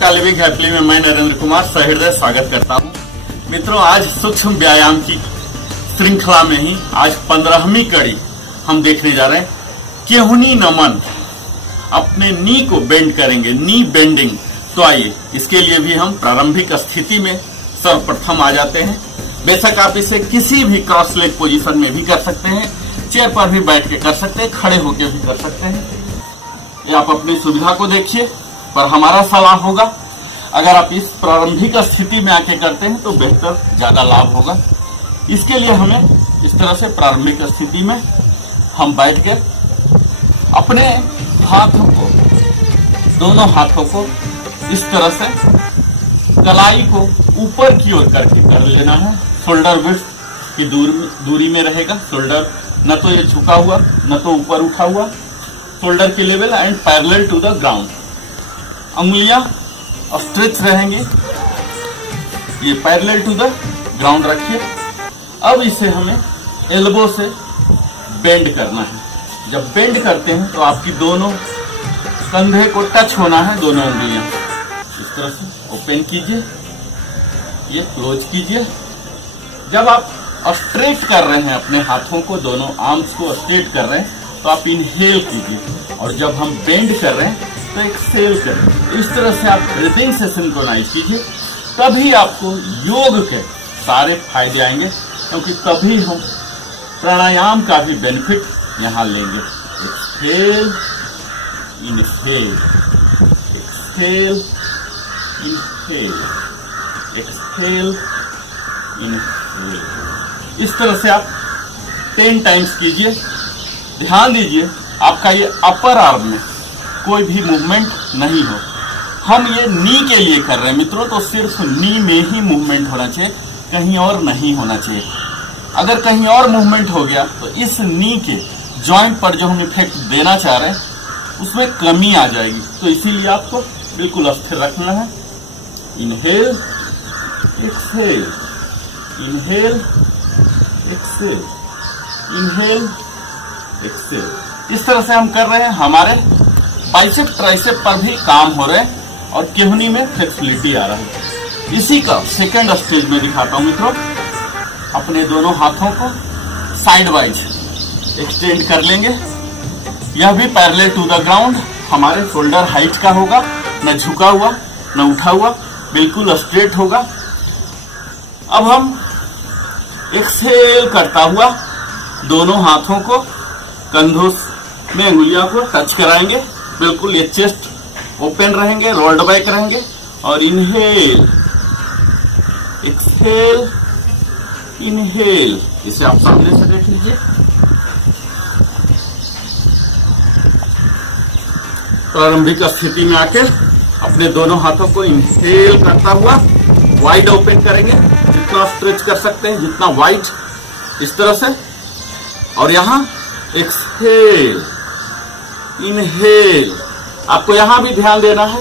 का living happily में मैं नरेंद्र कुमार सहृदय स्वागत करता हूं। मित्रों, आज सूक्ष्म व्यायाम की श्रृंखला में ही आज 15वीं कड़ी हम देखने जा रहे हैं। केहुनी नमन, अपने नी को बेंड करेंगे, नी बेंडिंग। तो आइए, इसके लिए भी हम प्रारंभिक स्थिति में सर्वप्रथम आ जाते हैं। बेशक आप इसे किसी भी क्रॉस लेग पोजीशन में भी कर सकते हैं, चेयर पर भी बैठ के कर सकते हैं, खड़े होकर भी कर सकते हैं। ये आप अपनी सुविधा को देखिए, पर हमारा सलाह होगा अगर आप इस प्रारंभिक स्थिति में आके करते हैं तो बेहतर, ज्यादा लाभ होगा। इसके लिए हमें इस तरह से प्रारंभिक स्थिति में हम बैठ के अपने हाथों को, दोनों हाथों को इस तरह से कलाई को ऊपर की ओर करके कर लेना है। शोल्डर विड्थ की दूरी में रहेगा। शोल्डर न तो ये झुका हुआ न तो ऊपर उठा हुआ, शोल्डर की level and parallel to the ground. अंगुलियां स्ट्रेच रहेंगे, ये पैरेलल टू द ग्राउंड रखिए। अब इसे हमें एल्बो से बेंड करना है। जब बेंड करते हैं तो आपकी दोनों कंधे को टच होना है, दोनों अंगुलियां इस तरह से ओपन कीजिए, ये क्लोज कीजिए। जब आप स्ट्रेट कर रहे हैं अपने हाथों को, दोनों आर्म्स को स्ट्रेट कर रहे हैं, तो आप इनहेल कीजिए, और जब हम बेंड कर रहे हैं तो एक्सहेल करें। इस तरह से आप ब्रीदिंग से सिंक्रोनाइज कीजिए, तभी आपको योग के सारे फायदे आएंगे, क्योंकि तभी हम प्राणायाम का भी बेनिफिट यहाँ लेंगे। Exhale, inhale, exhale, inhale, exhale, inhale. इस तरह से आप 10 टाइम्स कीजिए। ध्यान दीजिए आपका ये अपर आर्म में कोई भी मूवमेंट नहीं हो। हम ये नी के लिए कर रहे हैं मित्रों, तो सिर्फ नी में ही मूवमेंट होना चाहिए, कहीं और नहीं होना चाहिए। अगर कहीं और मूवमेंट हो गया तो इस नी के जॉइंट पर जो हम इफेक्ट देना चाह रहे हैं उसमें कमी आ जाएगी। तो इसीलिए आपको बिल्कुल स्थिर रखना है। Inhale, exhale, inhale, exhale, inhale, exhale. इस तरह से हम कर रहे हैं। हमारे बाइसेप ट्राइसेप पर भी काम हो रहे हैं और केहुनी में फ्लेक्सिबिलिटी आ रहा है। इसी का सेकंड स्टेज में दिखाता हूं मित्रों। अपने दोनों हाथों को साइड वाइज एक्सटेंड कर लेंगे। यह भी पैरेलल टू द ग्राउंड, हमारे शोल्डर हाइट का होगा, न झुका हुआ न उठा हुआ, बिल्कुल स्ट्रेट होगा। अब हम एक्सहेल करता हुआ दोनों हाथों को कंधों में अंगुलियों को टच कराएंगे। बिल्कुल ये चेस्ट ओपन रहेंगे, रोल्ड बैक रहेंगे। और इनहेल, एक्सहेल, इनहेल। इसे आप सामने से देख लीजिए। प्रारंभिक स्थिति में आके अपने दोनों हाथों को इनहेल करता हुआ वाइड ओपन करेंगे, जितना स्ट्रेच कर सकते हैं, जितना वाइड, इस तरह से। और यहां एक्सहेल, इनहेल। आपको यहां भी ध्यान देना है,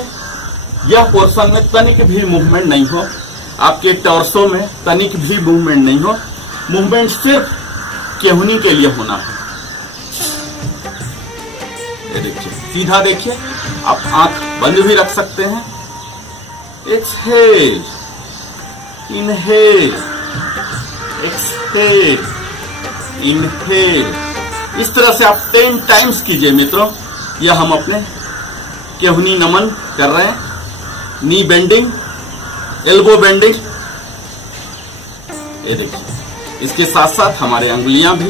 यह पोर्शन में तनिक भी मूवमेंट नहीं हो, आपके टॉर्सो में तनिक भी मूवमेंट नहीं हो। मूवमेंट सिर्फ केहुनी के लिए होना है। ये देखिए, सीधा देखिए। आप आंख बंद भी रख सकते हैं। Exhale, inhale, exhale, inhale. इस तरह से आप 10 टाइम्स कीजिए मित्रों। यह हम अपने केहुनी नमन कर रहे हैं। नी बेंडिंग, एल्बो बेंडिंग। ये देखिए, इसके साथ साथ हमारे अंगुलियां भी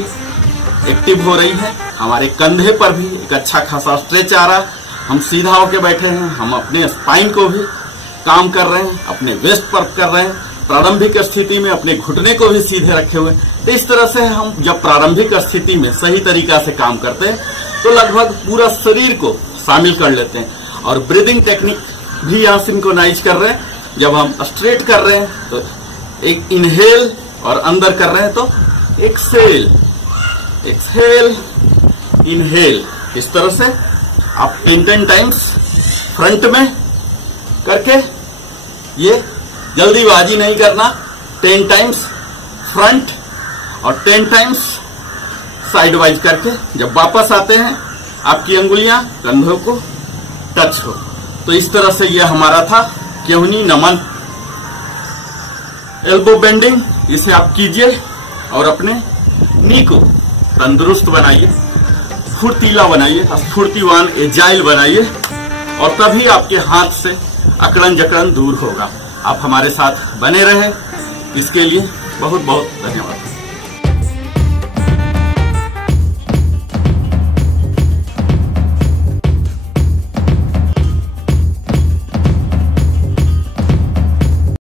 एक्टिव हो रही हैं। हमारे कंधे पर भी एक अच्छा खासा स्ट्रेच आ रहा है। हम सीधा होकर बैठे हैं। हम अपने स्पाइन को भी काम कर रहे हैं, अपने वेस्ट पर कर रहे हैं। प्रारंभिक स्थिति में अपने घुटने को भी सीधे रखे हुए। तो इस तरह से हम जब प्रारंभिक स्थिति में सही तरीका से काम करते हैं तो लगभग पूरा शरीर को शामिल कर लेते हैं। और ब्रीदिंग टेक्निक भी यहाँ सिंक्रोनाइज कर रहे हैं। जब हम स्ट्रेट कर रहे हैं तो एक इनहेल, और अंदर कर रहे हैं तो एक्सहेल, एक्सहेल, इनहेल। इस तरह से आप 10 टाइम्स फ्रंट में करके, ये जल्दीबाजी नहीं करना, 10 टाइम्स फ्रंट और 10 टाइम्स साइड वाइज करके जब वापस आते हैं आपकी अंगुलियां कंधों को टच हो, तो इस तरह से यह हमारा था केहुनी नमन, एल्बो बेंडिंग। इसे आप कीजिए और अपने नी को तंदुरुस्त बनाइए, फुर्तीला बनाइए, स्फूर्तिवान एजाइल बनाइए, और तभी आपके हाथ से अकड़न जकड़न दूर होगा। आप हमारे साथ बने रहे, इसके लिए बहुत बहुत धन्यवाद।